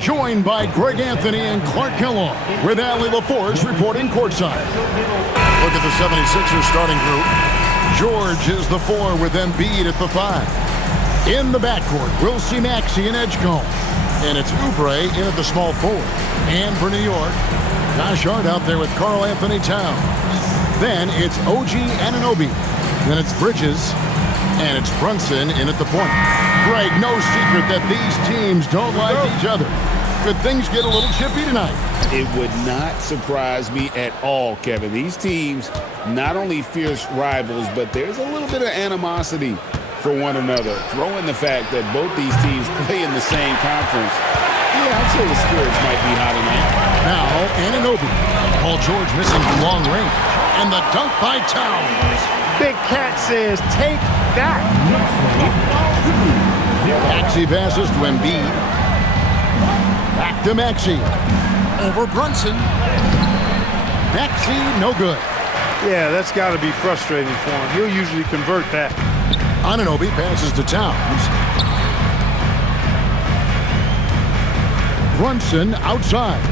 Joined by Greg Anthony and Clark Kellogg, with Allie LaForce reporting courtside. Look at the 76ers starting group. George is the 4 with Embiid at the 5. In the backcourt, we'll see Maxey and Edgecombe. And it's Oubre in at the small 4. And for New York, Josh Hart out there with Karl Anthony Towns. Then it's OG Anunoby. Then it's Bridges. And it's Brunson in at the point. Greg, no secret that these teams don't like each other. Could things get a little chippy tonight? It would not surprise me at all, Kevin. These teams, not only fierce rivals, but there's a little bit of animosity for one another. Throw in the fact that both these teams play in the same conference. Yeah, I'd say the spirits might be hot tonight. Now, Anunoby. Paul George missing from long range. And the dunk by Towns. Big Cat says, take that. Maxey passes to Embiid. Back to Maxey. Over Brunson. Maxey, no good. Yeah, that's got to be frustrating for him. He'll usually convert that. Anunoby passes to Towns. Brunson outside.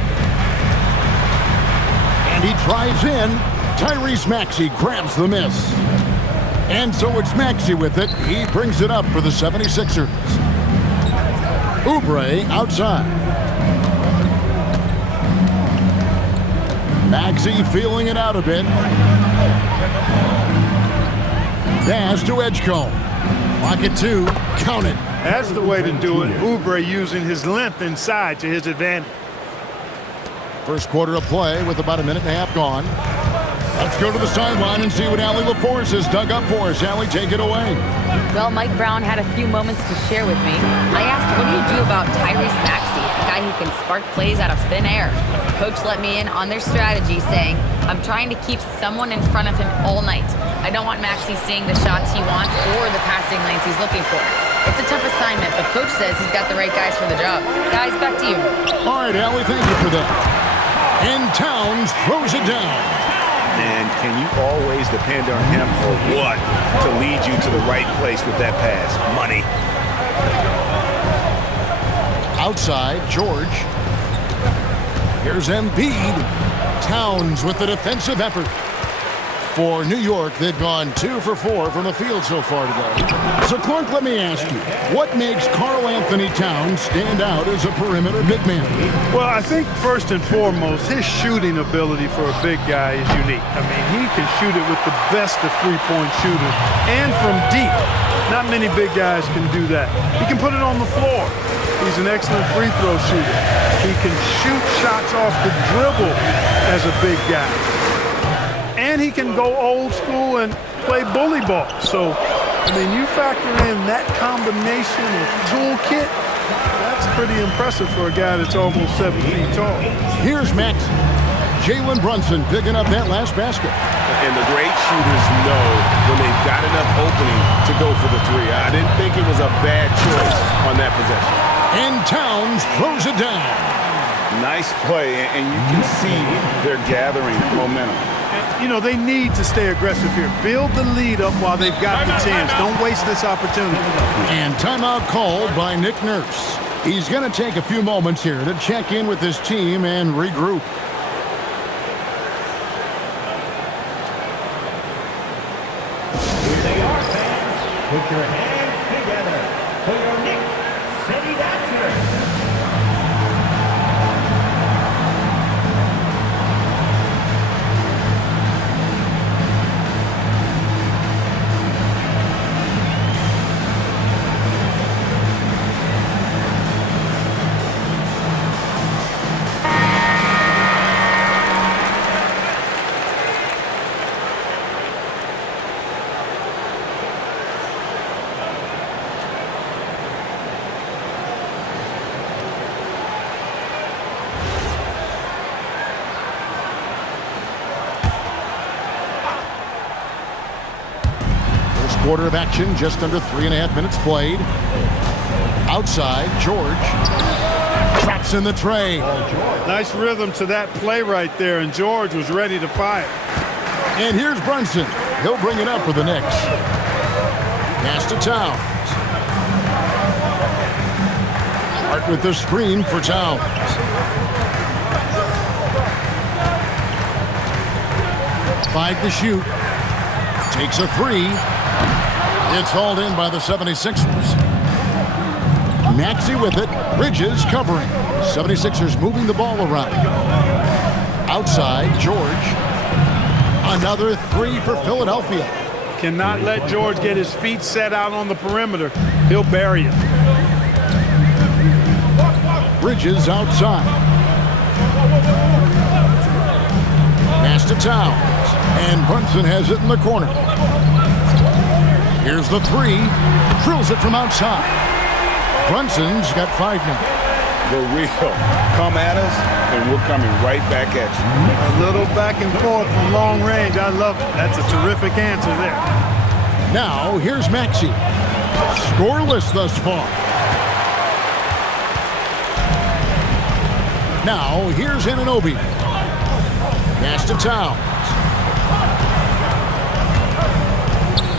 And he drives in. Tyrese Maxey grabs the miss. And so it's Maxey with it. He brings it up for the 76ers. Oubre outside. Maxey feeling it out a bit. Pass to Edgecombe. Pocket 2. Count it. That's the way to do it. Oubre using his length inside to his advantage. First quarter of play with about a minute and a half gone. Let's go to the sideline and see what Allie LaForce has dug up for us. Allie, take it away. Well, Mike Brown had a few moments to share with me. I asked, what do you do about Tyrese Maxey, a guy who can spark plays out of thin air? Coach let me in on their strategy, saying, I'm trying to keep someone in front of him all night. I don't want Maxey seeing the shots he wants or the passing lanes he's looking for. It's a tough assignment, but Coach says he's got the right guys for the job. Guys, back to you. All right, Allie, thank you for that. And Towns throws it down. And can you always depend on him for what? To lead you to the right place with that pass. Money. Outside, George. Here's Embiid. Towns with the defensive effort. For New York, they've gone 2 for 4 from the field so far today. So, Clark, let me ask you, what makes Karl Anthony Towns stand out as a perimeter big man? Well, I think first and foremost, his shooting ability for a big guy is unique. I mean, he can shoot it with the best of three-point shooters and from deep. Not many big guys can do that. He can put it on the floor. He's an excellent free throw shooter. He can shoot shots off the dribble as a big guy. And he can go old school and play bully ball. So, I mean, you factor in that combination of toolkit, that's pretty impressive for a guy that's almost 7 feet tall. Here's Max. Jalen Brunson picking up that last basket. And the great shooters know when they've got enough opening to go for the 3. I didn't think it was a bad choice on that possession. And Towns throws it down. Nice play, and you can see they're gathering momentum. You know, they need to stay aggressive here. Build the lead up while they've got the chance. Don't waste this opportunity. And timeout called by Nick Nurse. He's going to take a few moments here to check in with his team and regroup. Here they are, fans. Put your hands together for your Knicks City Dancers. Quarter of action, just under 3.5 minutes played. Outside, George traps in the tray. Nice rhythm to that play right there, and George was ready to fire. And here's Brunson. He'll bring it up for the Knicks. Pass to Towns. Hart with the screen for Towns. Five to shoot. Takes a three. It's hauled in by the 76ers. Maxey with it. Bridges covering. 76ers moving the ball around. Outside, George. Another three for Philadelphia. Cannot let George get his feet set out on the perimeter. He'll bury it. Bridges outside. Pass to Towns. And Brunson has it in the corner. Here's the three. Drills it from outside. Brunson's got 5 now. The real come at us, and we're coming right back at you. A little back and forth from long range. I love it. That's a terrific answer there. Now, here's Maxey. Scoreless thus far. Now, here's Anunoby. Pass to Towns.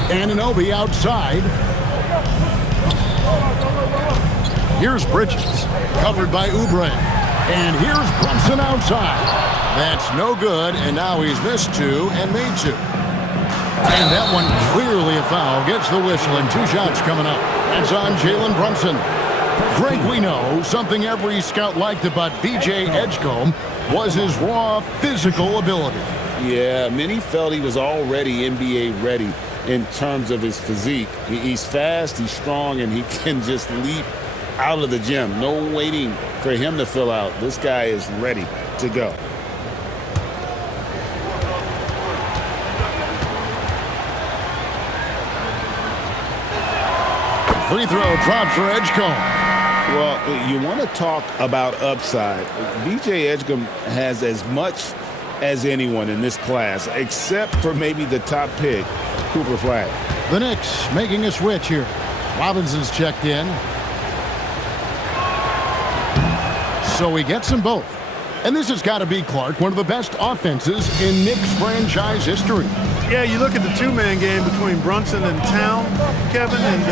Anunoby outside. Here's Bridges, covered by Oubre. And here's Brunson outside. That's no good, and now he's missed 2 and made 2. And that one clearly a foul. Gets the whistle, and 2 shots coming up. That's on Jalen Brunson. Greg, we know something every scout liked about V.J. Edgecombe was his raw physical ability. Yeah, many felt he was already NBA ready in terms of his physique. He's fast, he's strong, and he can just leap out of the gym. No waiting for him to fill out. This guy is ready to go. Free throw dropped for Edgecombe. Well, you want to talk about upside. V.J. Edgecombe has as much as anyone in this class, except for maybe the top pick, Cooper Flag. The Knicks making a switch here. Robinson's checked in. So he gets them both. And this has got to be, Clark, one of the best offenses in Knicks franchise history. Yeah, you look at the two-man game between Brunson and Town, Kevin, and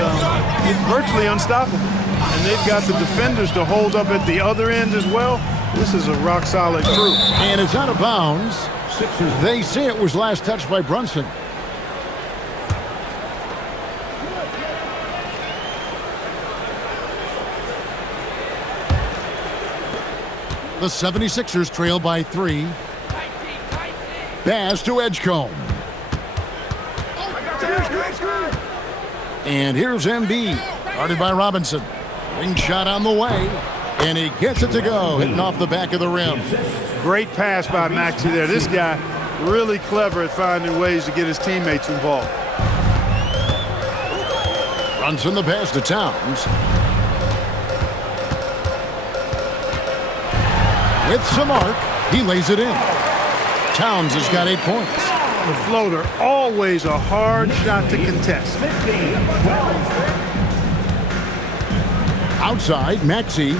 it's virtually unstoppable. And they've got the defenders to hold up at the other end as well. This is a rock-solid group. And it's out of bounds. They say it was last touched by Brunson. The 76ers trail by 3. Pass to Edgecombe. And here's Embiid, guarded by Robinson. Ring shot on the way, and he gets it to go, hitting off the back of the rim. Great pass by Maxey there. This guy really clever at finding ways to get his teammates involved. Brunson the pass to Towns. With some arc, he lays it in. Towns has got 8 points. The floater, always a hard shot to contest. Outside, Maxey.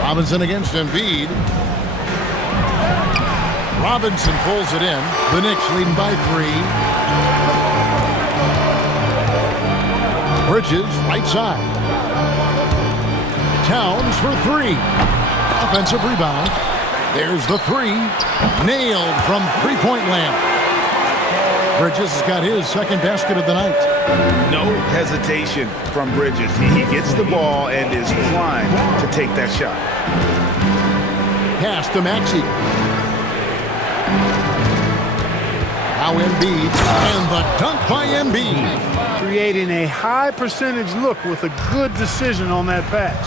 Robinson against Embiid. Robinson pulls it in. The Knicks leading by 3. Bridges, right side. Towns for 3. Offensive rebound. There's the 3. Nailed from three-point land. Bridges has got his second basket of the night. No hesitation from Bridges. He gets the ball and is primed to take that shot. Pass to Maxey. Now Embiid, and the dunk by Embiid. Creating a high percentage look with a good decision on that pass.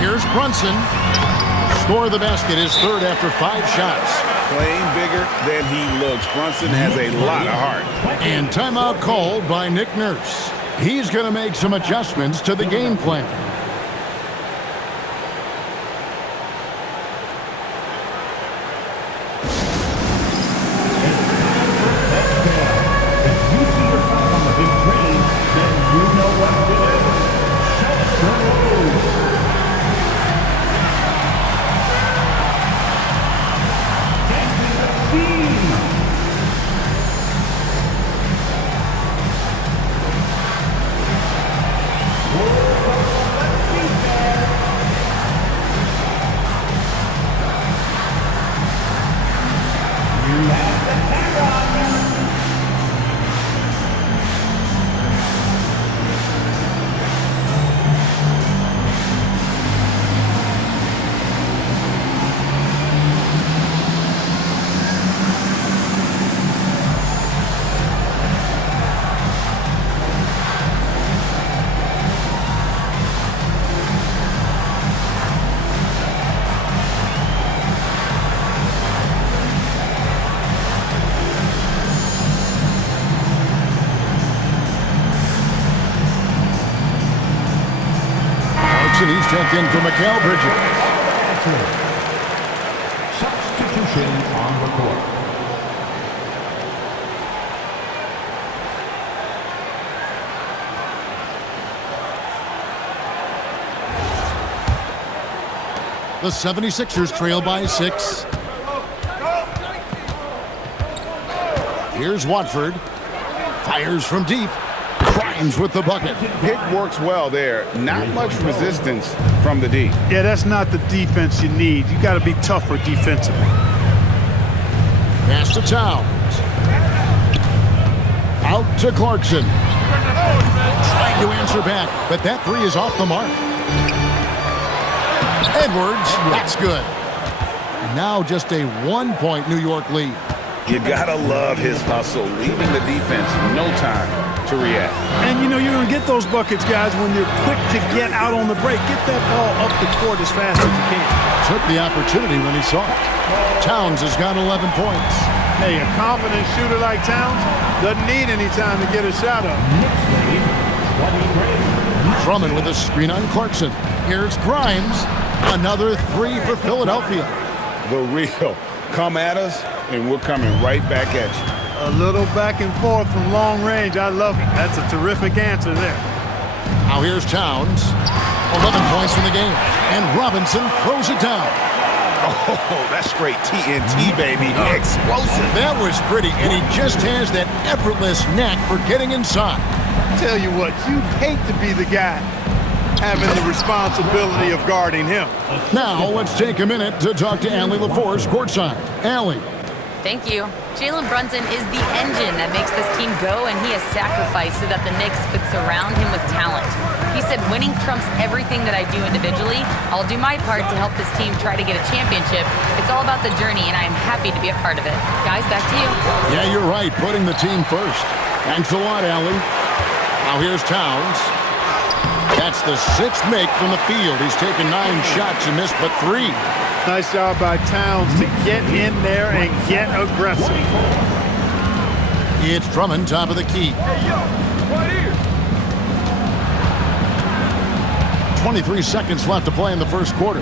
Here's Brunson. Score the basket, his third after 5 shots. Playing bigger than he looks. Brunson has a lot of heart. And timeout called by Nick Nurse. He's going to make some adjustments to the game plan. and he's checked in for Mikal Bridges. Substitution on the court. The 76ers trail by 6. Here's Watford. Fires from deep. Grimes with the bucket. Pick works well there. Not much resistance from the D. Yeah, that's not the defense you need. You got to be tougher defensively. Pass to Towns. Out to Clarkson. Trying to answer back, but that three is off the mark. Edwards, that's good. And now just a 1-point New York lead. You gotta love his hustle, leaving the defense no time to react. And you know you're gonna get those buckets, guys, when you're quick to get out on the break. Get that ball up the court as fast as you can. Took the opportunity when he saw it. Towns has got 11 points. Hey, a confident shooter like Towns doesn't need any time to get a shot up. Knicks lead 23. Drummond with a screen on Clarkson. Here's Grimes. Another three for Philadelphia. The real. Come at us, and we're coming right back at you. A little back and forth from long range. I love it. That's a terrific answer there. Now here's Towns. 11 points in the game. And Robinson throws it down. Oh, that's straight TNT, baby. Explosive. That was pretty, and he just has that effortless knack for getting inside. Tell you what, you'd hate to be the guy having the responsibility of guarding him. Now let's take a minute to talk to Allie LaForce courtside. Allie. Thank you. Jalen Brunson is the engine that makes this team go, and he has sacrificed so that the Knicks could surround him with talent. He said, winning trumps everything that I do individually. I'll do my part to help this team try to get a championship. It's all about the journey, and I'm happy to be a part of it. Guys, back to you. Yeah, you're right, putting the team first. Thanks a lot, Allie. Now here's Towns. That's the 6th make from the field. He's taken 9 shots and missed but 3. Nice job by Towns to get in there and get aggressive. It's Drummond, top of the key. 23 seconds left to play in the first quarter.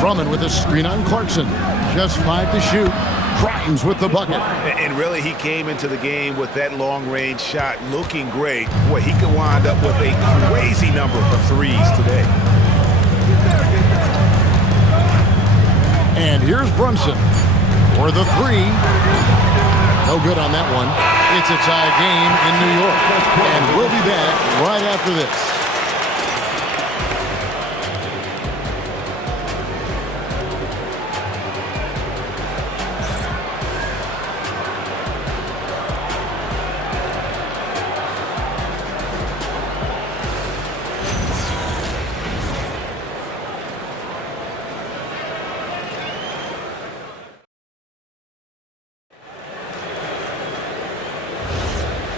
Drummond with a screen on Clarkson. Just 5 to shoot. Grimes with the bucket. And really, he came into the game with that long-range shot looking great. Boy, he could wind up with a crazy number of threes today. And here's Brunson for the 3. No good on that one. It's a tie game in New York. And we'll be back right after this.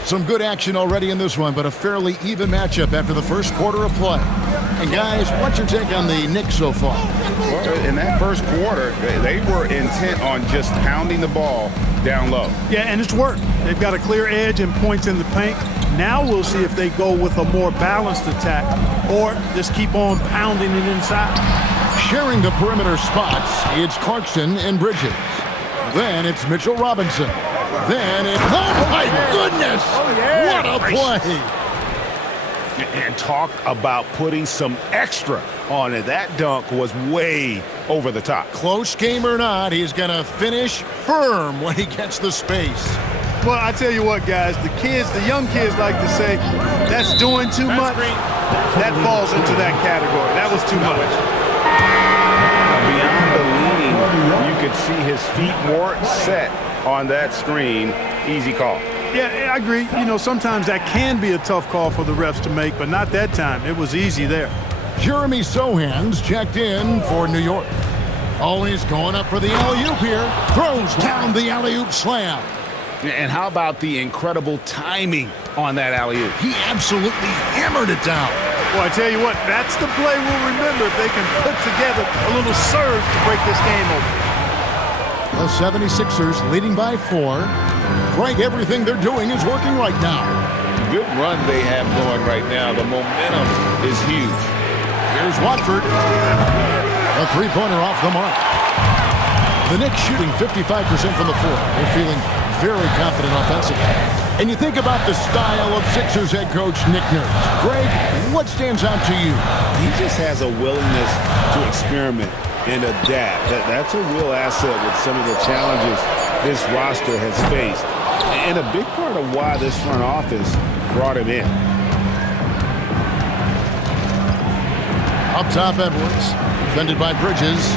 Some good action already in this one, but a fairly even matchup after the first quarter of play. And guys, what's your take on the Knicks so far? Well, in that first quarter, they were intent on just pounding the ball down low. Yeah, and it's worked. They've got a clear edge and points in the paint. Now we'll see if they go with a more balanced attack or just keep on pounding it inside. Sharing the perimeter spots, it's Clarkson and Bridges. Then it's Mitchell Robinson. Then it's, oh my goodness! What a play! And talk about putting some extra on it. That dunk was way over the top. Close game or not, he's going to finish firm when he gets the space. Well, I tell you what, guys, the young kids like to say, that's doing too much. That falls into that category. That was too much. Beyond the lean, you could see his feet more set on that screen. Easy call. Yeah, I agree. You know, sometimes that can be a tough call for the refs to make, but not that time. It was easy there. Jeremy Sohan's checked in for New York. Always going up for the alley-oop here. Throws down the alley-oop slam. And how about the incredible timing on that alley-oop? He absolutely hammered it down. Well, I tell you what, that's the play we'll remember if they can put together a little surge to break this game open. The 76ers leading by 4. Right, everything they're doing is working right now. Good run they have going right now. The momentum is huge. Here's Watford. A three-pointer off the mark. The Knicks shooting 55% from the floor. They're feeling very confident offensively. And you think about the style of Sixers head coach Nick Nurse. Greg, what stands out to you? He just has a willingness to experiment and adapt. That's a real asset with some of the challenges this roster has faced. And a big part of why this front office brought him in. Up top, Edwards. Defended by Bridges.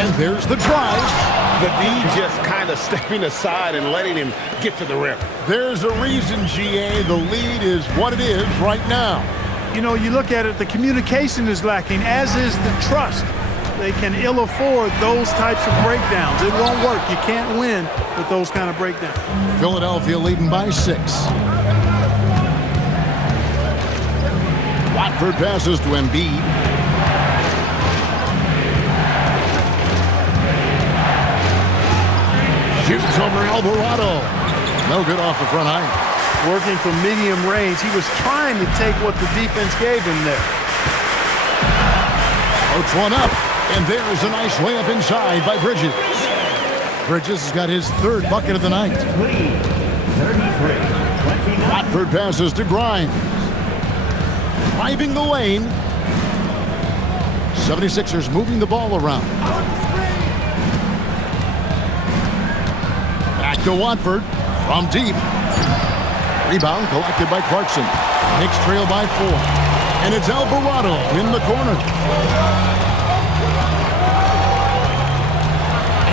And there's the drive. The D just kind of stepping aside and letting him get to the rim. There's a reason, GA. The lead is what it is right now. You know, you look at it, the communication is lacking, as is the trust. They can ill afford those types of breakdowns. It won't work. You can't win with those kind of breakdowns. Philadelphia leading by 6. Watford passes to Embiid. Shoots over Alvarado. No good off the front iron. Working from medium range, he was trying to take what the defense gave him there. Puts one up, and there's a nice layup inside by Bridges. Bridges has got his 3rd bucket of the night. Lead, 33-29. Watford passes to Grimes. Driving the lane. 76ers moving the ball around. Back to Watford from deep. Rebound collected by Clarkson. Knicks trail by 4. And it's Alvarado in the corner.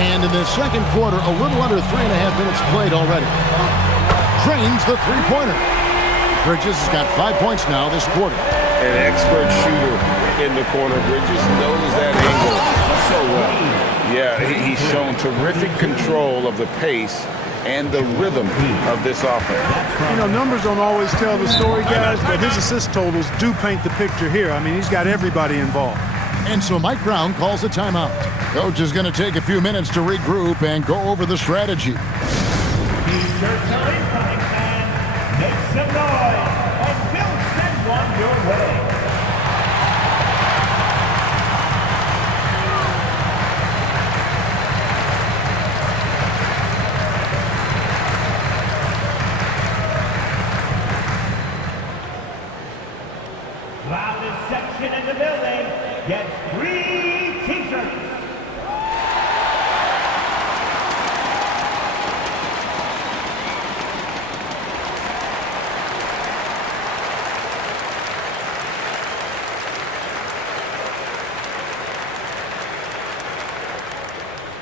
And in the second quarter, a little under 3.5 minutes played already. Drains the three-pointer. Bridges has got 5 points now this quarter. An expert shooter in the corner. Bridges knows that angle so well. Yeah, he's shown terrific control of the pace and the rhythm of this offense. You know, numbers don't always tell the story, guys, but his assist totals do paint the picture here. I mean, he's got everybody involved. And so Mike Brown calls a timeout. Coach is going to take a few minutes to regroup and go over the strategy. T-shirt time, coming fans. Make some noise, and we'll send one your way. Loudest section in the building gets 3 T-shirts.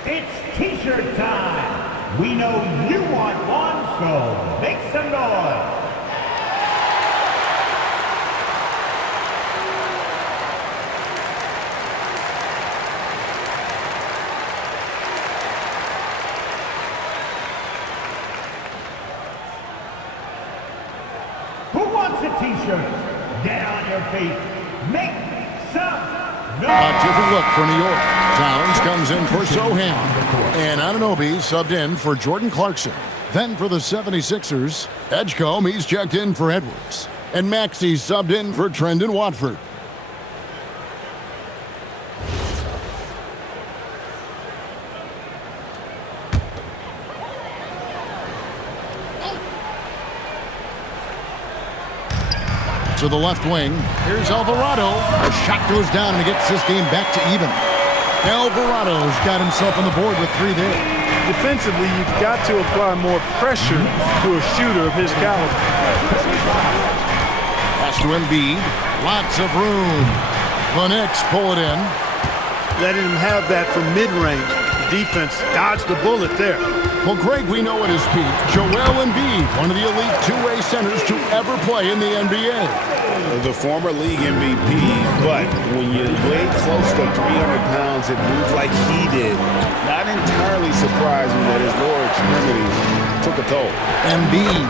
It's T-shirt time. We know you want one, so make some noise. Who wants a T-shirt? Get on your feet. Make some noise. A different look for New York. Towns comes in for Sohan. And Anunoby subbed in for Jordan Clarkson. Then for the 76ers, Edgecombe, he's checked in for Edwards. And Maxey subbed in for Trendon Watford. To the left wing, here's Alvarado. A shot goes down and it gets this game back to even. Alvarado's got himself on the board with 3 there. Defensively, you've got to apply more pressure to a shooter of his caliber. Pass to Embiid. Lots of room. The Knicks pull it in. Letting him have that from mid-range. The defense dodged the bullet there. Well, Greg, we know at his peak, Joel Embiid, one of the elite two-way centers to ever play in the NBA. The former league MVP, but when you weigh close to 300 pounds, it moves like he did. Not entirely surprising that his lower extremities took a toll. Embiid,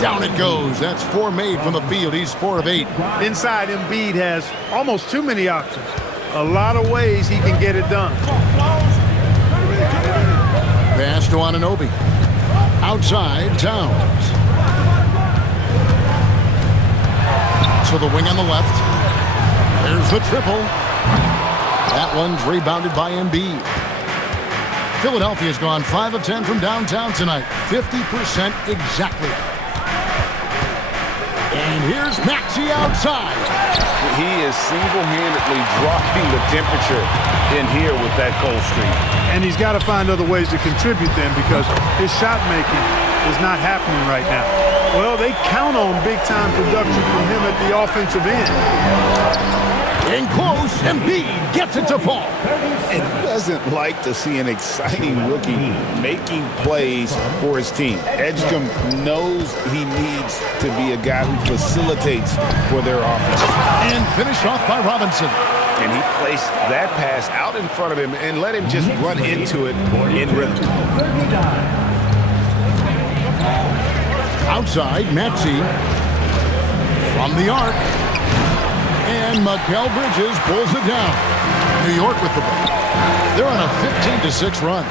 down it goes. That's 4 made from the field. He's 4 of 8. Inside, Embiid has almost too many options. A lot of ways he can get it done. Pass to Anunoby. Outside, Towns. To the wing on the left. There's the triple. That one's rebounded by Embiid. Philadelphia's gone 5 of 10 from downtown tonight. 50% exactly. And here's Maxey outside. He is single-handedly dropping the temperature in here with that cold streak. And he's got to find other ways to contribute then, because his shot making is not happening right now. Well, they count on big-time production from him at the offensive end. In close, Embiid gets it to fall. And who doesn't like to see an exciting rookie making plays for his team? Edgecombe knows he needs to be a guy who facilitates for their offense. And finished off by Robinson. And he placed that pass out in front of him and let him just run into it in rhythm. Outside, Maxey from the arc. And Mikal Bridges pulls it down. New York with the ball. They're on a 15-6 run.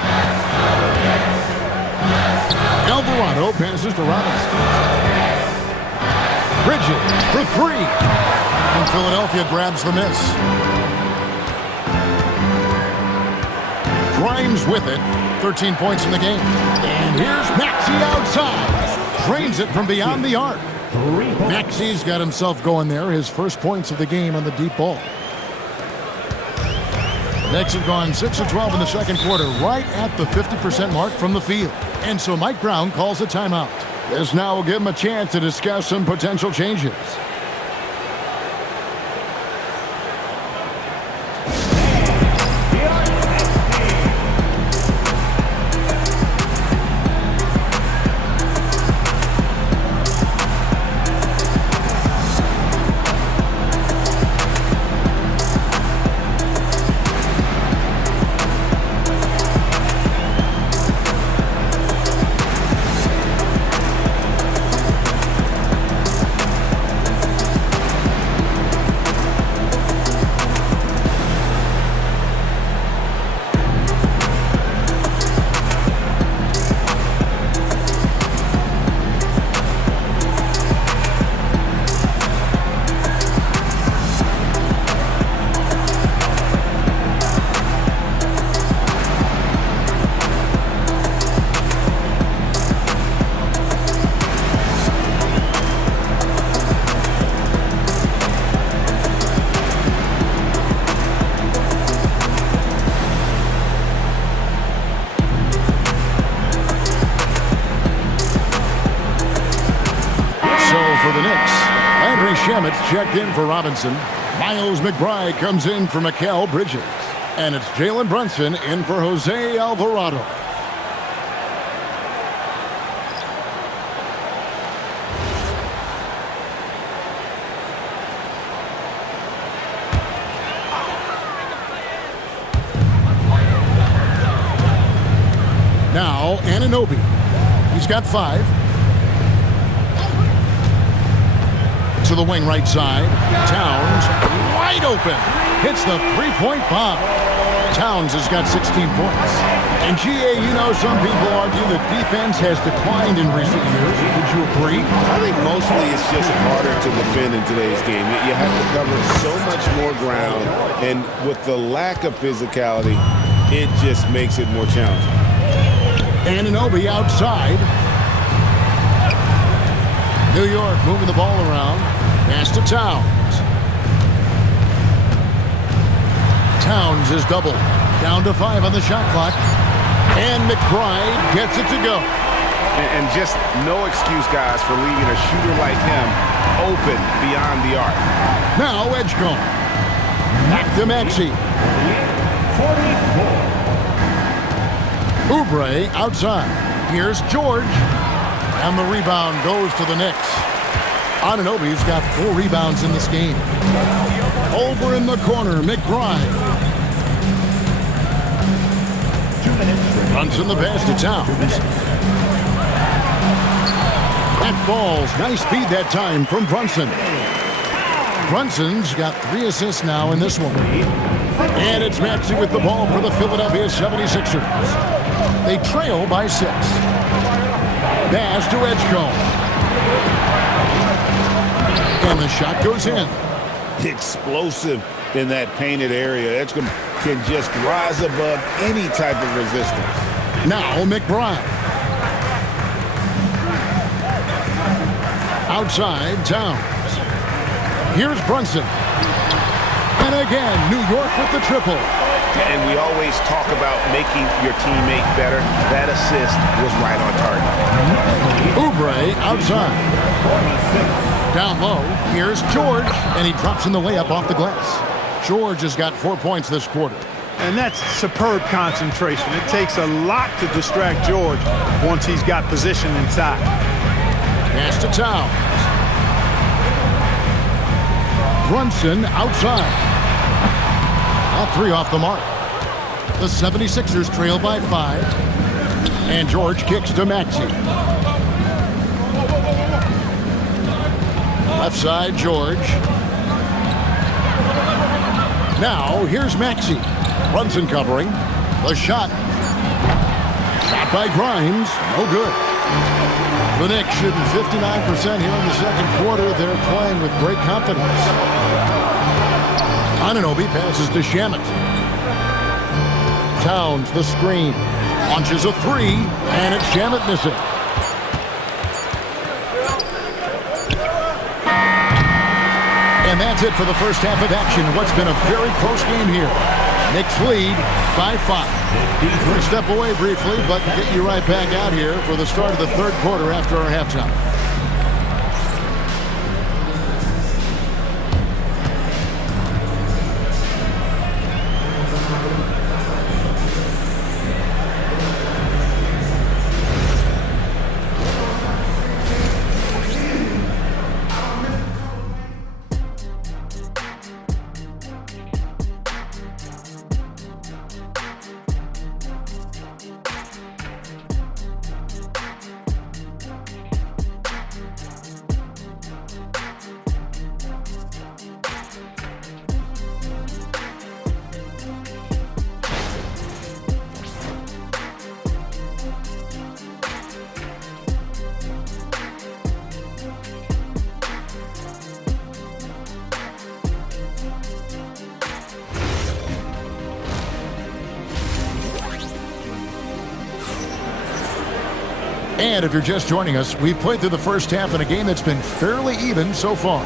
Alvarado passes to Robinson. Bridges for 3. And Philadelphia grabs the miss. Grimes with it. 13 points in the game. And here's Maxey outside. Drains it from beyond the arc. Maxey's got himself going there. His first points of the game on the deep ball. The Knicks have gone 6 of 12 in the second quarter, right at the 50% mark from the field. And so Mike Brown calls a timeout. This now will give him a chance to discuss some potential changes. For the Knicks, Landry Shamet's checked in for Robinson. Miles McBride comes in for Mikal Bridges. And it's Jalen Brunson in for Jose Alvarado. Now, Anunoby. He's got 5. To the wing right side. Towns wide open. Hits the three-point bomb. Towns has got 16 points. And GA, you know, some people argue that defense has declined in recent years. Would you agree? I think mostly it's just harder to defend in today's game. You have to cover so much more ground, and with the lack of physicality, it just makes it more challenging. Anunoby outside. New York moving the ball around. Pass to Towns. Towns is doubled. Down to 5 on the shot clock. And McBride gets it to go. And just no excuse, guys, for leaving a shooter like him open beyond the arc. Now Edgecombe. Back to Maxey. 44. Oubre outside. Here's George. And the rebound goes to the Knicks. Anunoby's got 4 rebounds in this game. Over in the corner, McBride. Runs in the pass to Towns. That falls. Nice speed that time from Brunson. Brunson's got 3 assists now in this one. And it's Maxey with the ball for the Philadelphia 76ers. They trail by 6. Pass to Edgecombe. And the shot goes in. explosive in that painted area. Edgecombe can just rise above any type of resistance. Now McBride. Outside, Towns. Here's Brunson. And again, New York with the triple. And we always talk about making your teammate better. That assist was right on target. Oubre outside. Down low, here's George, and he drops in the layup off the glass. George has got 4 points this quarter. And that's superb concentration. It takes a lot to distract George once he's got position inside. Pass to Towns. Brunson outside. All three off the mark. The 76ers trail by 5. And George kicks to Maxey. Left side, George. Now, here's Maxey. Brunson covering. The shot. Shot by Grimes. No good. The Knicks shooting 59% here in the second quarter. They're playing with great confidence. Anunoby passes to Shamet. Towns, the screen. Launches a 3, and it's Shamet missing. And that's it for the first half of action. What's been a very close game here. Knicks lead by 5. We're going to step away briefly, but get you right back out here for the start of the third quarter after our halftime. And if you're just joining us, we've played through the first half in a game that's been fairly even so far.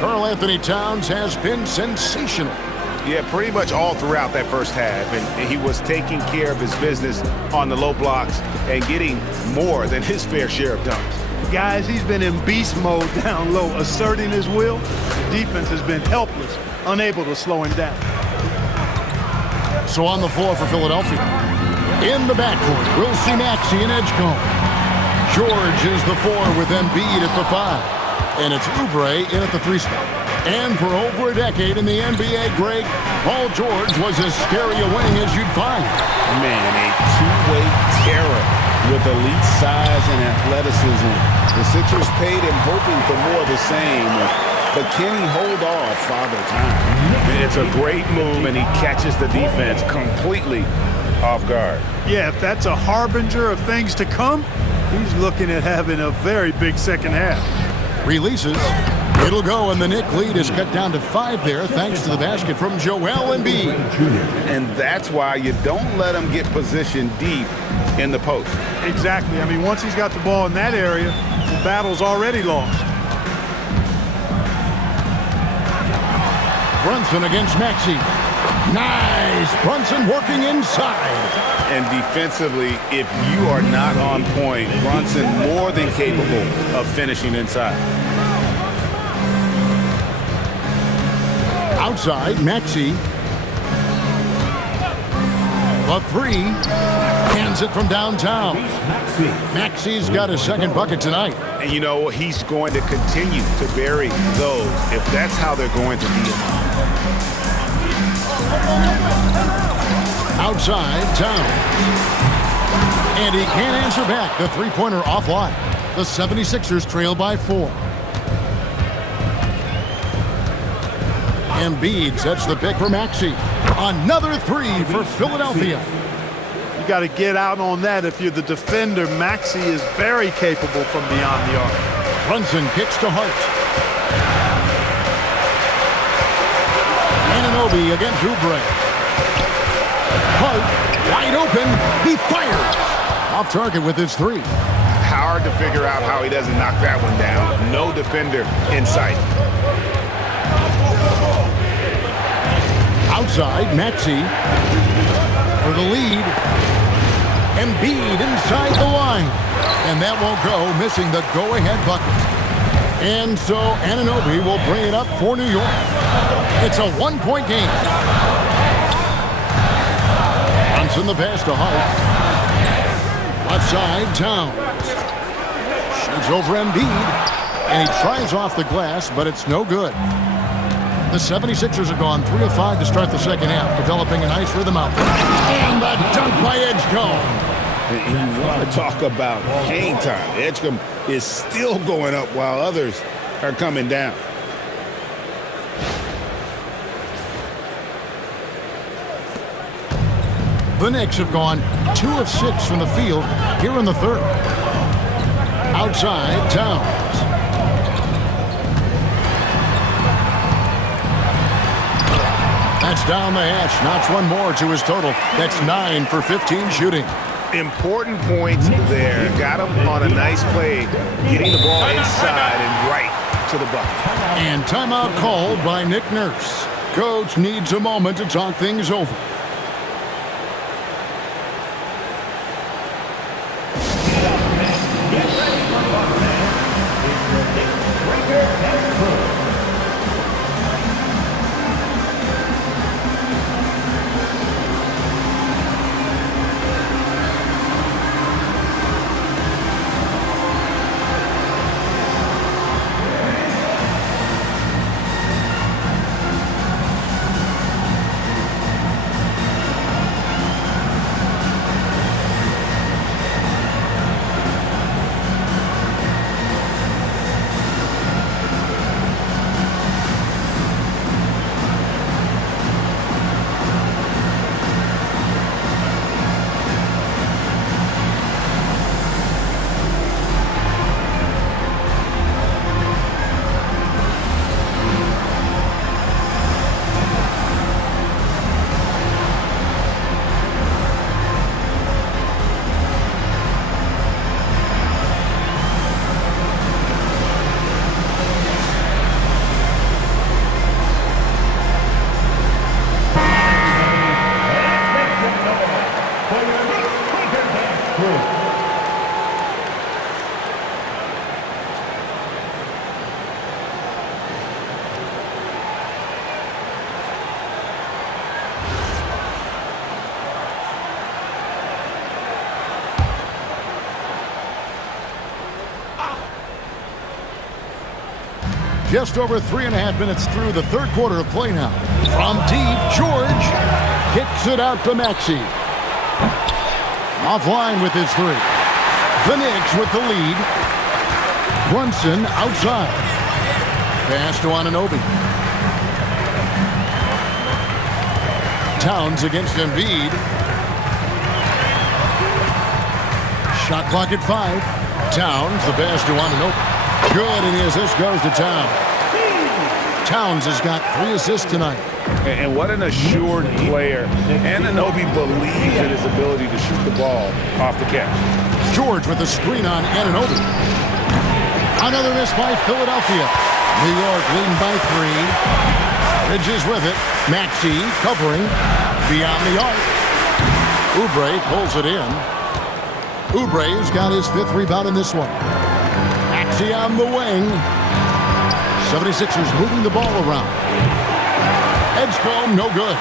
Karl-Anthony Towns has been sensational. Yeah, pretty much all throughout that first half. And he was taking care of his business on the low blocks and getting more than his fair share of dunks. Guys, he's been in beast mode down low, asserting his will. The defense has been helpless, unable to slow him down. So on the floor for Philadelphia. In the backcourt, we'll see Maxey and Edgecombe. George is the 4 with Embiid at the 5. And it's Oubre in at the 3 spot. And for over a decade in the NBA, Greg, Paul George was as scary a wing as you'd find. Man, a two-way terror with elite size and athleticism. The Sixers paid him hoping for more of the same. But can he hold off Father Time? It's a great move, and he catches the defense completely off guard. Yeah, if that's a harbinger of things to come, he's looking at having a very big second half. Releases. It'll go, and the Knicks lead is cut down to 5 there thanks to the basket from Joel Embiid. And that's why you don't let him get positioned deep in the post. Exactly. I mean, once he's got the ball in that area, the battle's already lost. Brunson against Maxey. Nice. Brunson working inside. And defensively, if you are not on point, Brunson more than capable of finishing inside. Outside, Maxey. The 3. Hands it from downtown. Maxey's got his second bucket tonight. And you know, he's going to continue to bury those if that's how they're going to be. Outside, Towns. And he can't answer back. The three-pointer offline. The 76ers trail by 4. Embiid sets the pick for Maxey. Another 3 for Philadelphia. You got to get out on that if you're the defender. Maxey is very capable from beyond the arc. Brunson kicks to Hart. Anunoby against Oubre. Hart, wide open. He fires. Off target with his three. Hard to figure out how he doesn't knock that one down. No defender in sight. Outside, Maxey for the lead. Embiid inside the line. And that won't go, missing the go-ahead bucket. And so Anunoby will bring it up for New York. It's a one-point game. Brunson the pass to Hart. Left side, Towns. Shoots over Embiid. And he tries off the glass, but it's no good. The 76ers have gone 3 of 5 to start the second half, developing a nice rhythm out there. And the dunk by Edgecombe. And you want to talk about hang time. Edgecombe is still going up while others are coming down. The Knicks have gone 2 of 6 from the field here in the third. Outside, Towns. That's down the hatch. Knocks one more to his total. That's 9 for 15 shooting. Important points there. Got him on a nice play, getting the ball inside and right to the bucket. And timeout called by Nick Nurse. Coach needs a moment to talk things over. Just over 3.5 minutes through the third quarter of play now. From deep, George kicks it out to Maxey. Offline with his three. The Knicks with the lead. Brunson outside. Pass to Anunoby. Towns against Embiid. Shot clock at 5. Towns, the pass to Anunoby. Good, and the assist goes to Towns. Towns has got 3 assists tonight. And what an assured player. Anunoby believes in his ability to shoot the ball off the catch. George with the screen on Anunoby. Another miss by Philadelphia. New York leading by 3. Bridges with it. Maxey covering beyond the arc. Oubre pulls it in. Oubre's got his 5th rebound in this one. Maxey on the wing. 76ers moving the ball around. Edgecombe, no good.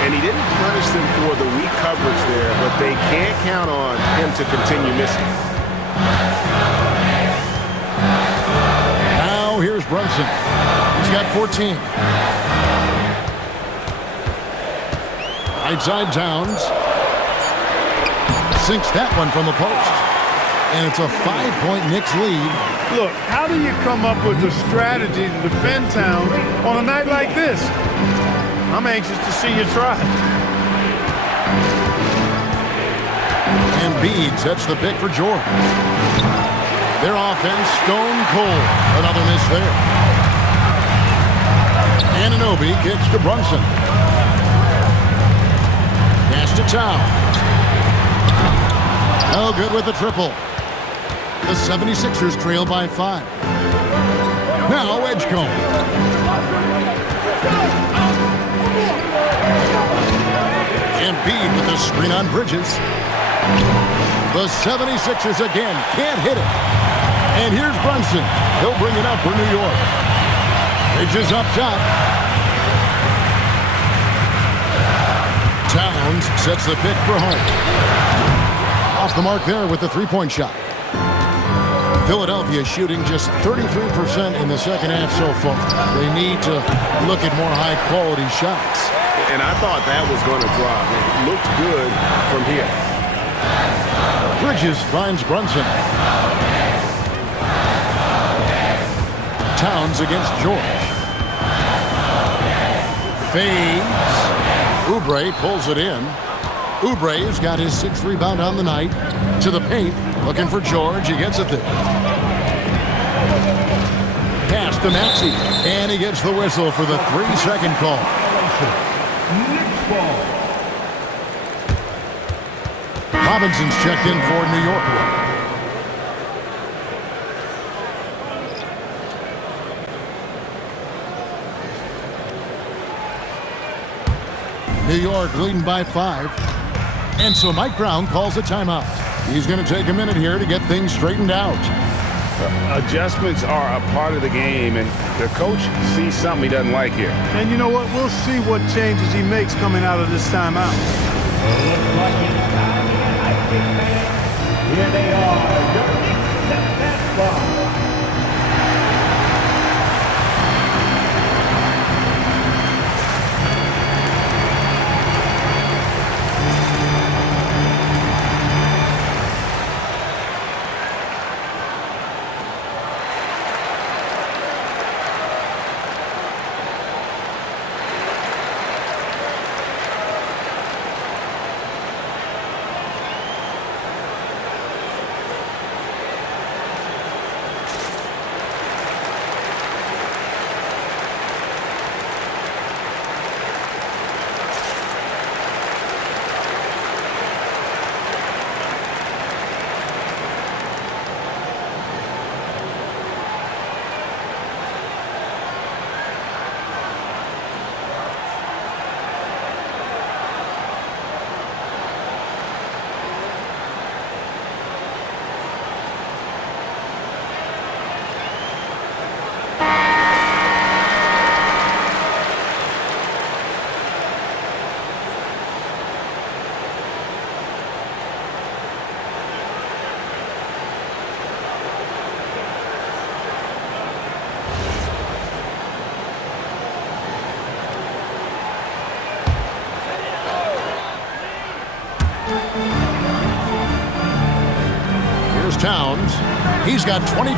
And he didn't punish them for the weak coverage there, but they can't count on him to continue missing. Now here's Brunson. He's got 14. Right side Towns. Sinks that one from the post. And it's a 5-point Knicks lead. Look, how do you come up with a strategy to defend Towns on a night like this? I'm anxious to see you try. Embiid sets the pick for George. Their offense stone cold. Another miss there. Anunoby. Kobe kicks to Brunson. Pass to Towns. No good with the triple. The 76ers trail by 5. Now Edgecombe. Embiid with the screen on Bridges. The 76ers again can't hit it. And here's Brunson. He'll bring it up for New York. Bridges up top. Towns sets the pick for home. Off the mark there with the three-point shot. Philadelphia shooting just 33% in the second half so far. They need to look at more high-quality shots. And I thought that was going to drop. It looked good from here. Bridges finds Brunson. Towns against George. Fades. Oubre pulls it in. Oubre's got his 6th rebound on the night. To the paint, looking for George. He gets it there. Pass to Maxey. And he gets the whistle for the 3-second call. Knicks ball. Robinson's checked in for New York. New York leading by 5. And so Mike Brown calls a timeout. He's going to take a minute here to get things straightened out. Adjustments are a part of the game, and the coach sees something he doesn't like here. And you know what? We'll see what changes he makes coming out of this timeout. Looks like it's time to get hyped, fans. Here they are. Your Knicks set that bar. Towns. He's got 22.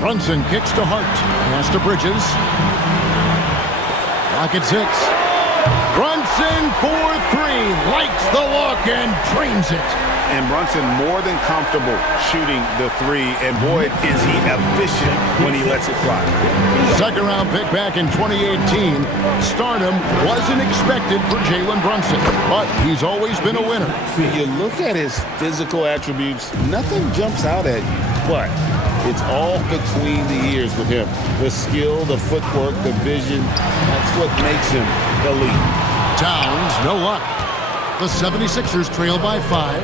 Brunson kicks to Hart. Pass to Bridges. Clock at 6. Brunson for 3. Likes the look and drains it. And Brunson more than comfortable shooting the 3. And boy, is he efficient when he lets it fly. Second round pick back in 2018. Stardom wasn't expected for Jalen Brunson, but he's always been a winner. You look at his physical attributes, nothing jumps out at you, but it's all between the ears with him. The skill, the footwork, the vision, that's what makes him elite. Towns, no luck. The 76ers trail by 5.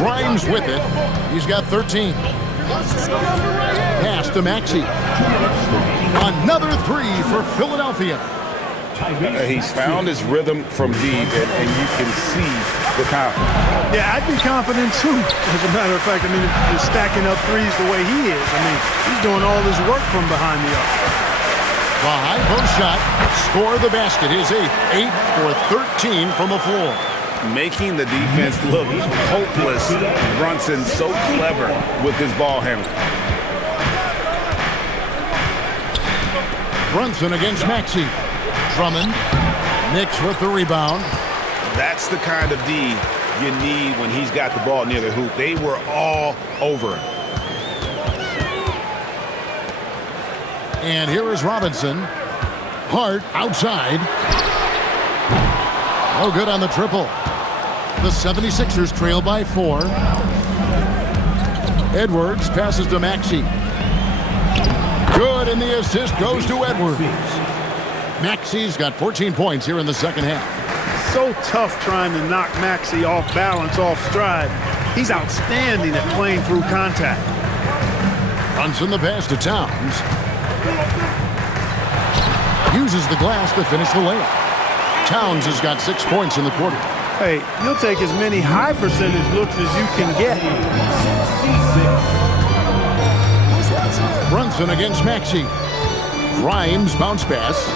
Grimes with it. He's got 13. Pass to Maxey. Another 3 for Philadelphia. He's found his rhythm from deep, and you can see the confidence. Yeah, I'd be confident too. As a matter of fact, I mean, if you're stacking up threes the way he is, I mean, he's doing all his work from behind the arc. The high post shot, score the basket. His 8th, 8 for 13 from the floor. Making the defense look hopeless. Brunson so clever with his ball handling. Brunson against Maxey. Drummond. Knicks with the rebound. That's the kind of D you need when he's got the ball near the hoop. They were all over him. And here is Robinson. Hart outside. No good on the triple. The 76ers trail by 4. Edwards passes to Maxey. Good, and the assist goes to Edwards. Maxey's got 14 points here in the second half. So tough trying to knock Maxey off balance, off stride. He's outstanding at playing through contact. Brunson the pass to Towns. Uses the glass to finish the layup. Towns has got 6 points in the quarter. Hey, you'll take as many high percentage looks as you can get. Brunson against Maxey. Grimes bounce pass.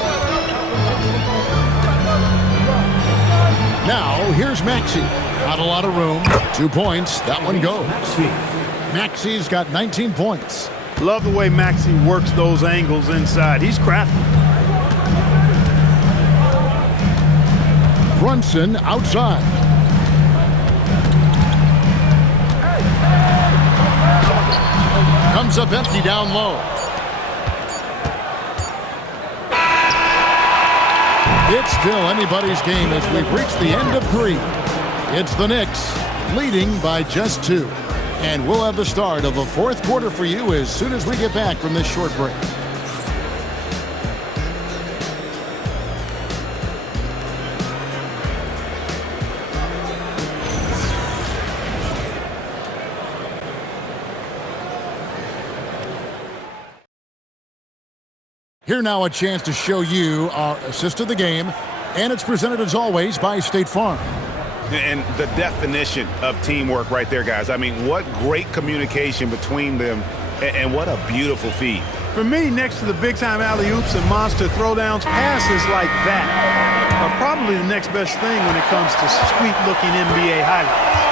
Now, here's Maxey. Not a lot of room. 2 points. That one goes. Maxey's got 19 points. Love the way Maxey works those angles inside. He's crafty. Brunson outside. Comes up empty down low. It's still anybody's game as we've reached the end of 3. It's the Knicks leading by just 2. And we'll have the start of the fourth quarter for you as soon as we get back from this short break. Here now a chance to show you our assist of the game, and it's presented as always by State Farm. And the definition of teamwork right there, guys. I mean, what great communication between them, and what a beautiful feed. For me, next to the big-time alley-oops and monster throwdowns, passes like that are probably the next best thing when it comes to sweet-looking NBA highlights.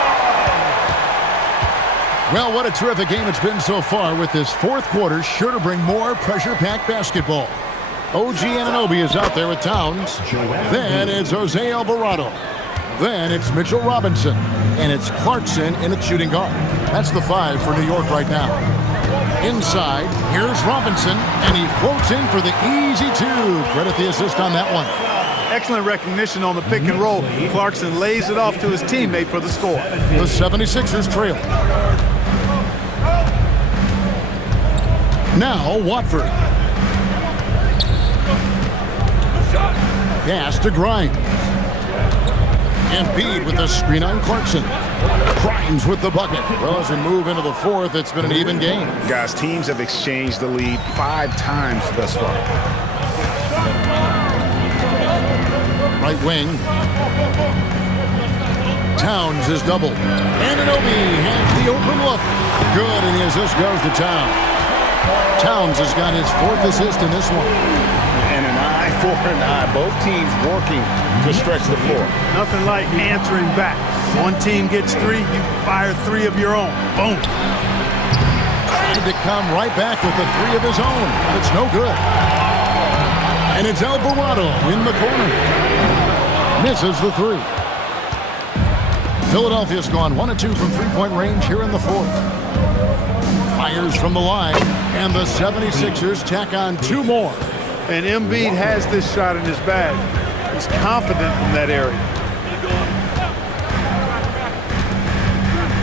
Well, what a terrific game it's been so far, with this fourth quarter sure to bring more pressure-packed basketball. OG Anunoby is out there with Towns. Then it's Jose Alvarado. Then it's Mitchell Robinson. And it's Clarkson in at shooting guard. That's the 5 for New York right now. Inside, here's Robinson, and he floats in for the easy 2. Credit the assist on that one. Excellent recognition on the pick and roll. Clarkson lays it off to his teammate for the score. The 76ers trail. Now Watford. Pass to Grimes. Embiid with the screen on Clarkson. Grimes with the bucket. Well, as we move into the fourth, it's been an even game. Guys, teams have exchanged the lead 5 times thus far. Right wing. Towns is doubled. Anunoby has the open look. Good, and the assist goes to Towns. Towns has got his 4th assist in this one. And an eye for an eye. Both teams working to stretch the floor. Nothing like answering back. One team gets 3, you fire 3 of your own. Boom. Tried to come right back with the 3 of his own, but it's no good. And it's Alvarado in the corner. Misses the 3. Philadelphia's gone 1 of 2 from three-point range here in the fourth. Fires from the line, and the 76ers tack on 2 more. And Embiid has this shot in his bag. He's confident from that area.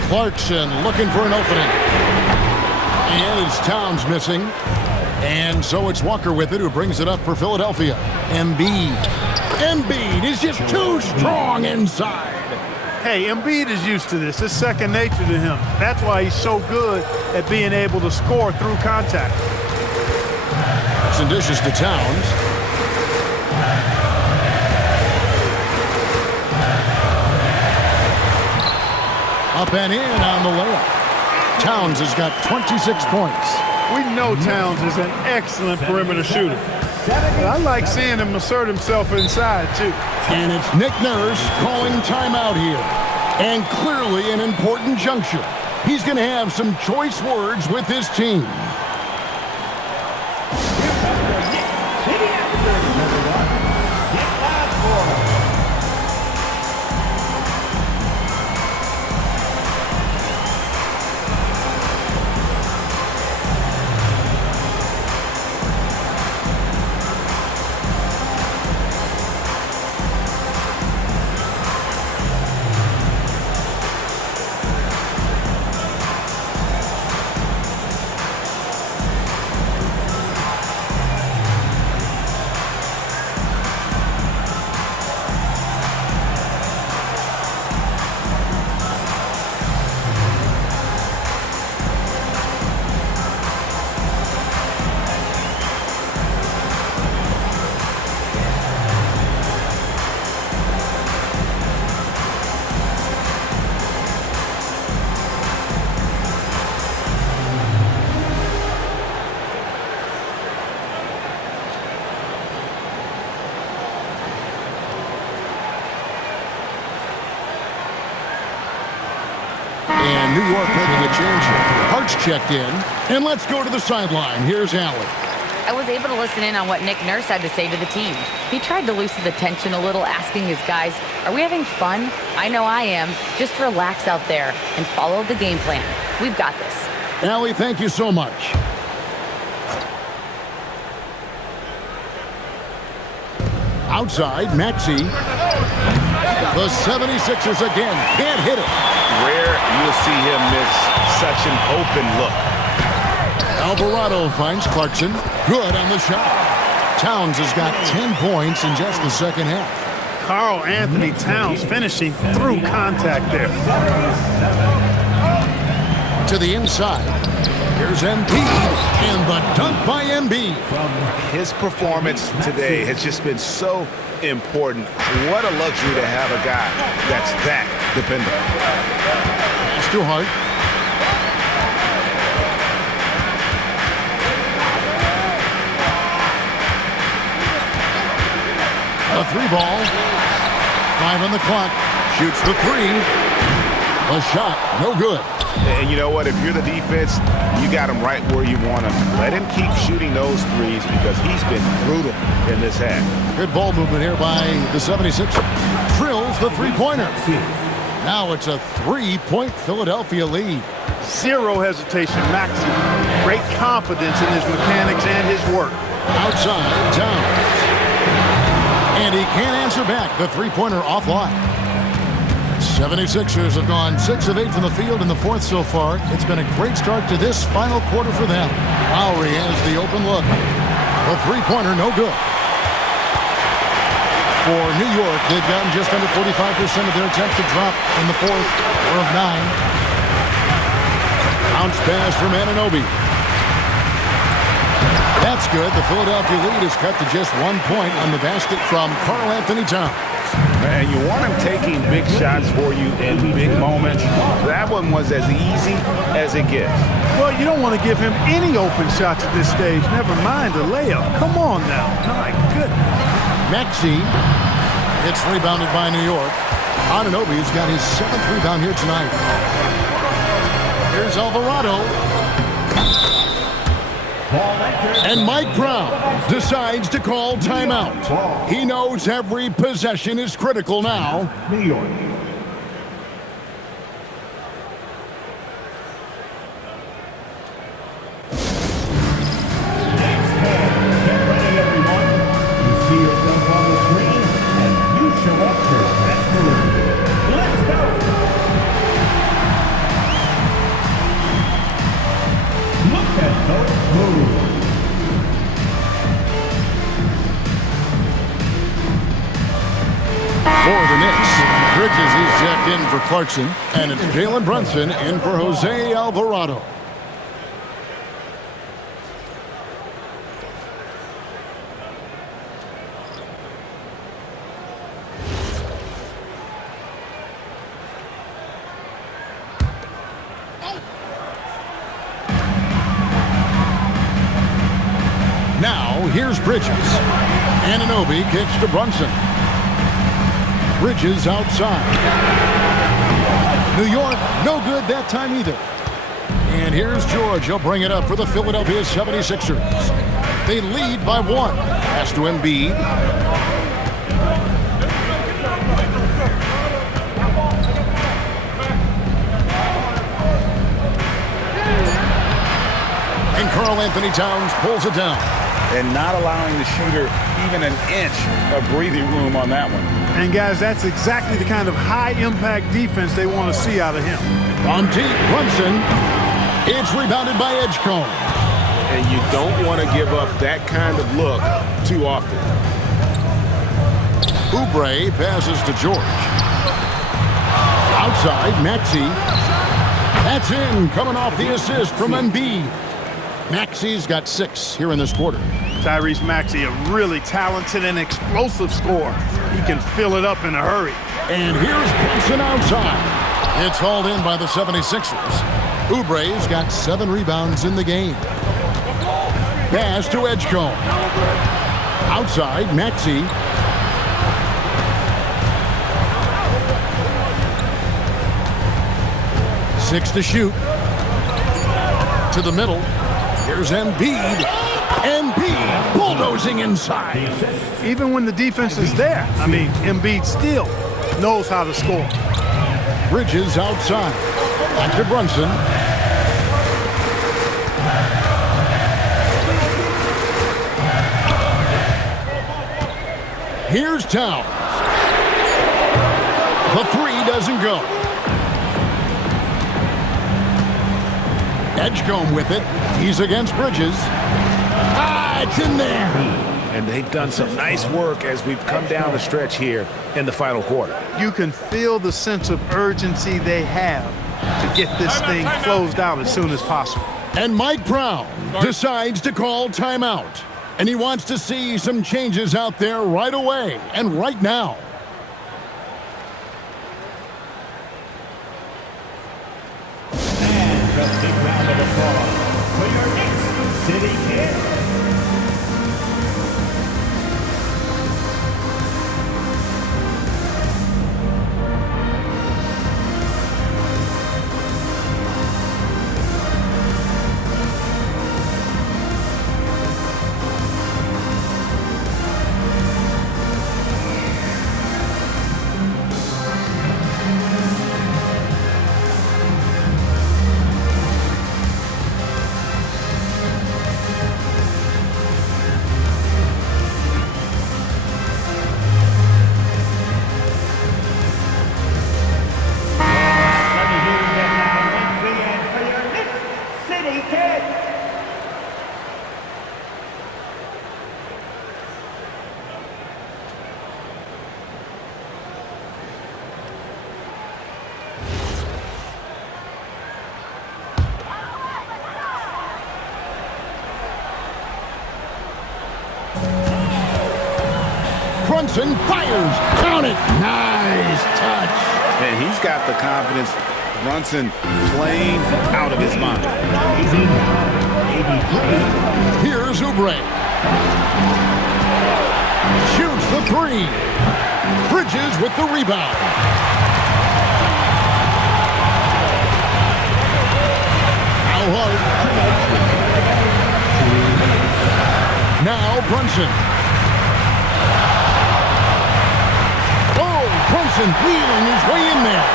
Clarkson looking for an opening. And it's Towns missing. And so it's Walker with it, who brings it up for Philadelphia. Embiid is just too strong inside. Hey, Embiid is used to this. It's second nature to him. That's why he's so good at being able to score through contact. Some dishes to Towns. Up and in on the layup. Towns has got 26 points. We know Towns is an excellent perimeter shooter. But I like seeing him assert himself inside, too. And it's Nick Nurse calling timeout here. And clearly an important juncture. He's going to have some choice words with his team. And New York making a change here. Hart's checked in. And let's go to the sideline. Here's Allen. I was able to listen in on what Nick Nurse had to say to the team. He tried to loosen the tension a little, asking his guys, are we having fun? I know I am. Just relax out there and follow the game plan. We've got this. Allie, thank you so much. Outside, Maxey. The 76ers again can't hit it. Rare you'll see him miss such an open look. Alvarado finds Clarkson. Good on the shot. Towns has got 10 points in just the second half. Karl Anthony Towns finishing through contact there. To the inside. Here's Embiid. And the dunk by Embiid. His performance today has just been so important. What a luxury to have a guy that's that dependable. It's too hard. A 3-ball. 5 on the clock. Shoots the 3. A shot. No good. And you know what? If you're the defense, you got him right where you want him. Let him keep shooting those threes because he's been brutal in this half. Good ball movement here by the 76ers. Drills the three-pointer. Now it's a 3-point Philadelphia lead. Zero hesitation, Maxey. Great confidence in his mechanics and his work. Outside, Towns. And he can't answer back. The three-pointer offline. 76ers have gone 6 of 8 from the field in the fourth so far. It's been a great start to this final quarter for them. Lowry has the open look. The three-pointer, no good. For New York, they've gotten just under 45% of their attempts to drop in the fourth, 4 of 9. Bounce pass from Anunoby. That's good. The Philadelphia lead is cut to just 1 point on the basket from Karl Anthony Towns. And you want him taking big shots for you in big moments. That one was as easy as it gets. Well, you don't want to give him any open shots at this stage. Never mind a layup. Come on now. My goodness. Maxey. It's rebounded by New York. Anunoby's got his 7th rebound here tonight. Here's Alvarado. And Mike Brown decides to call timeout. He knows every possession is critical now. New York. Get ready, everyone. You see yourself on the screen, and you show up your best move. Let's go. Look at those moves. For the Knicks, Bridges is jacked in for Clarkson, and it's Jalen Brunson in for Jose Alvarado. Now, here's Bridges. Anunoby kicks to Brunson. Bridges outside. New York, no good that time either. And here's George. He'll bring it up for the Philadelphia 76ers. They lead by 1. Pass to Embiid. And Karl Anthony Towns pulls it down. And not allowing the shooter even an inch of breathing room on that one. And guys, that's exactly the kind of high-impact defense they want to see out of him. From deep, Brunson. It's rebounded by Edgecombe. And you don't want to give up that kind of look too often. Oubre passes to George. Outside, Maxey. That's in, coming off the assist from Embiid. Maxey's got 6 here in this quarter. Tyrese Maxey, a really talented and explosive scorer. He can fill it up in a hurry. And here's Brunson outside. It's hauled in by the 76ers. Oubre's got 7 rebounds in the game. Pass to Edgecombe. Outside, Maxey. 6 to shoot. To the middle. Here's Embiid. Embiid bulldozing inside. Even when the defense is there, I mean, Embiid still knows how to score. Bridges outside. Back to Brunson. Here's Towns. The three doesn't go. Edgecombe with it. He's against Bridges. It's in there. And they've done some nice work as we've come down the stretch here in the final quarter. You can feel the sense of urgency they have to get this thing closed out as soon as possible. And Mike Brown decides to call timeout. And he wants to see some changes out there right away and right now. And a big round of applause for your Knicks City Kid. Brunson fires. Count it. Nice touch. And he's got the confidence. Brunson playing out of his mind. Here's Oubre. Shoots the three. Bridges with the rebound. Al Hart. Now Brunson. Brunson wheeling his way in there.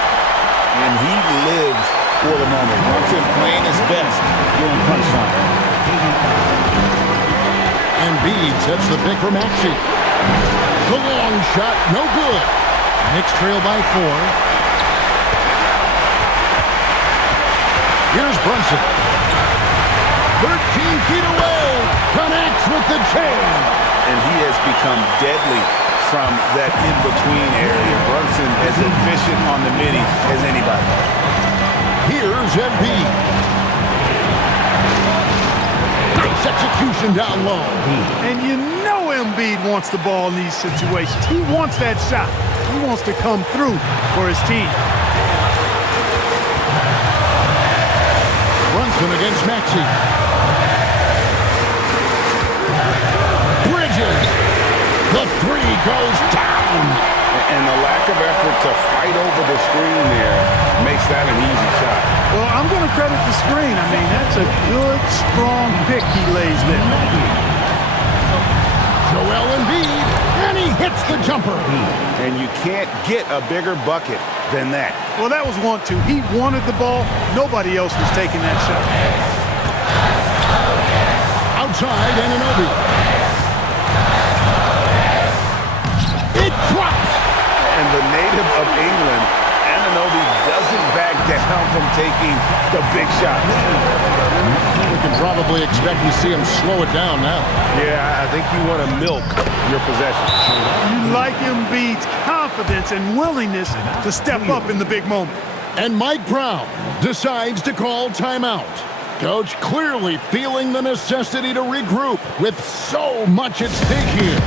And he lives for the moment. Brunson playing his best during crunch time. Embiid sets the pick for Maxey. The long shot, no good. Knicks trail by 4. Here's Brunson. 13 feet away. Connects with the chain. And he has become deadly from that in-between area. Brunson as efficient on the mini as anybody. Here's Embiid. Nice execution down low. And you know Embiid wants the ball in these situations. He wants that shot. He wants to come through for his team. Brunson against Maxey. Bridges. The three goes down. And the lack of effort to fight over the screen there makes that an easy shot. Well, I'm going to credit the screen. I mean, that's a good, strong pick he lays there. Joel Embiid, and he hits the jumper. And you can't get a bigger bucket than that. Well, that was 1-2. He wanted the ball. Nobody else was taking that shot. Outside, Anunoby. It drops. And the native of England, Anunoby, doesn't back down from taking the big shot. We can probably expect to see him slow it down now. Yeah, I think you want to milk your possession. You like Embiid's confidence and willingness to step up in the big moment. And Mike Brown decides to call timeout. Coach clearly feeling the necessity to regroup with so much at stake here.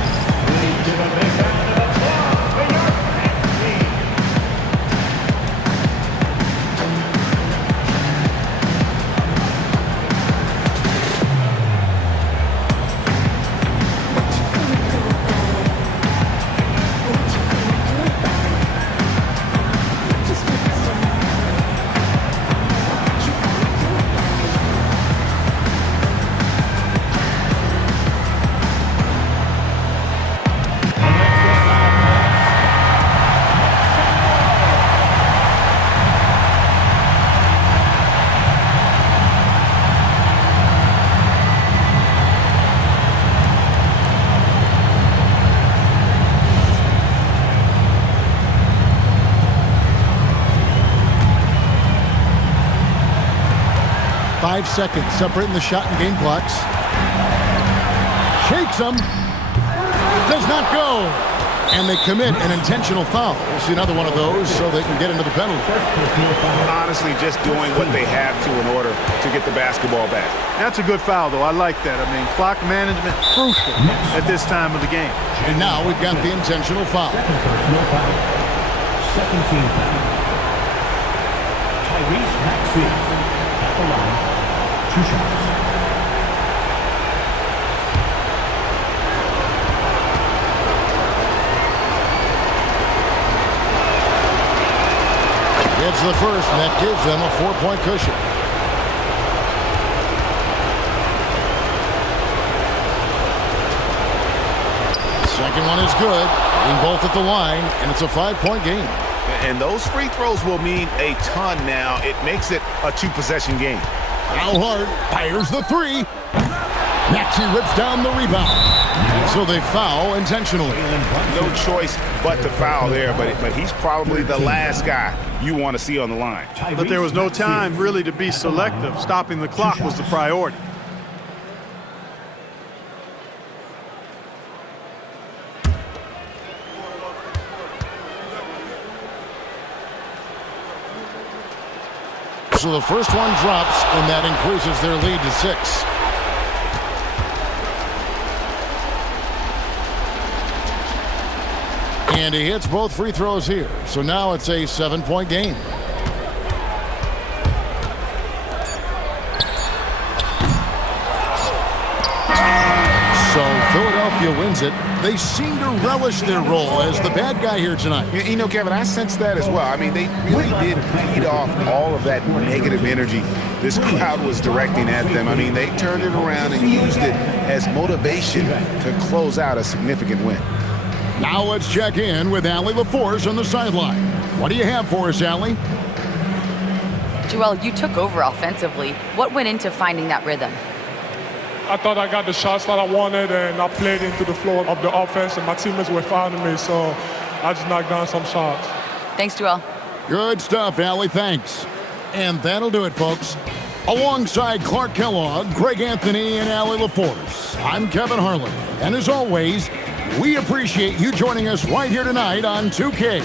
5 seconds separating the shot and game clocks. Shakes him. Does not go. And they commit an intentional foul. We'll see another one of those so they can get into the penalty. Honestly, just doing what they have to in order to get the basketball back. That's a good foul, though. I like that. I mean, clock management crucial at this time of the game. And now we've got the intentional foul. Second personal foul. Second team foul. Tyrese Maxey at the line. 2 shots. It's the first, and that gives them a 4-point cushion. Second one is good. Being both at the line, and it's a 5-point game. And those free throws will mean a ton now. It makes it a 2-possession game. Al Hart fires the 3. Maxey rips down the rebound. And so they foul intentionally. No choice but to foul there, but he's probably the last guy you want to see on the line. But there was no time really to be selective. Stopping the clock was the priority. So the first one drops, and that increases their lead to 6. And he hits both free throws here. So now it's a 7-point game. So Philadelphia wins it. They seem to relish their role as the bad guy here tonight. You know, Kevin, I sense that as well. I mean, they really did feed off all of that negative energy this crowd was directing at them. I mean, they turned it around and used it as motivation to close out a significant win. Now let's check in with Allie LaForce on the sideline. What do you have for us, Allie? Joel, you took over offensively. What went into finding that rhythm? I thought I got the shots that I wanted, and I played into the flow of the offense, and my teammates were fouling me, so I just knocked down some shots. Thanks, Joel. Good stuff, Allie. Thanks. And that'll do it, folks. Alongside Clark Kellogg, Greg Anthony, and Allie LaForce, I'm Kevin Harlan. And as always, we appreciate you joining us right here tonight on 2K.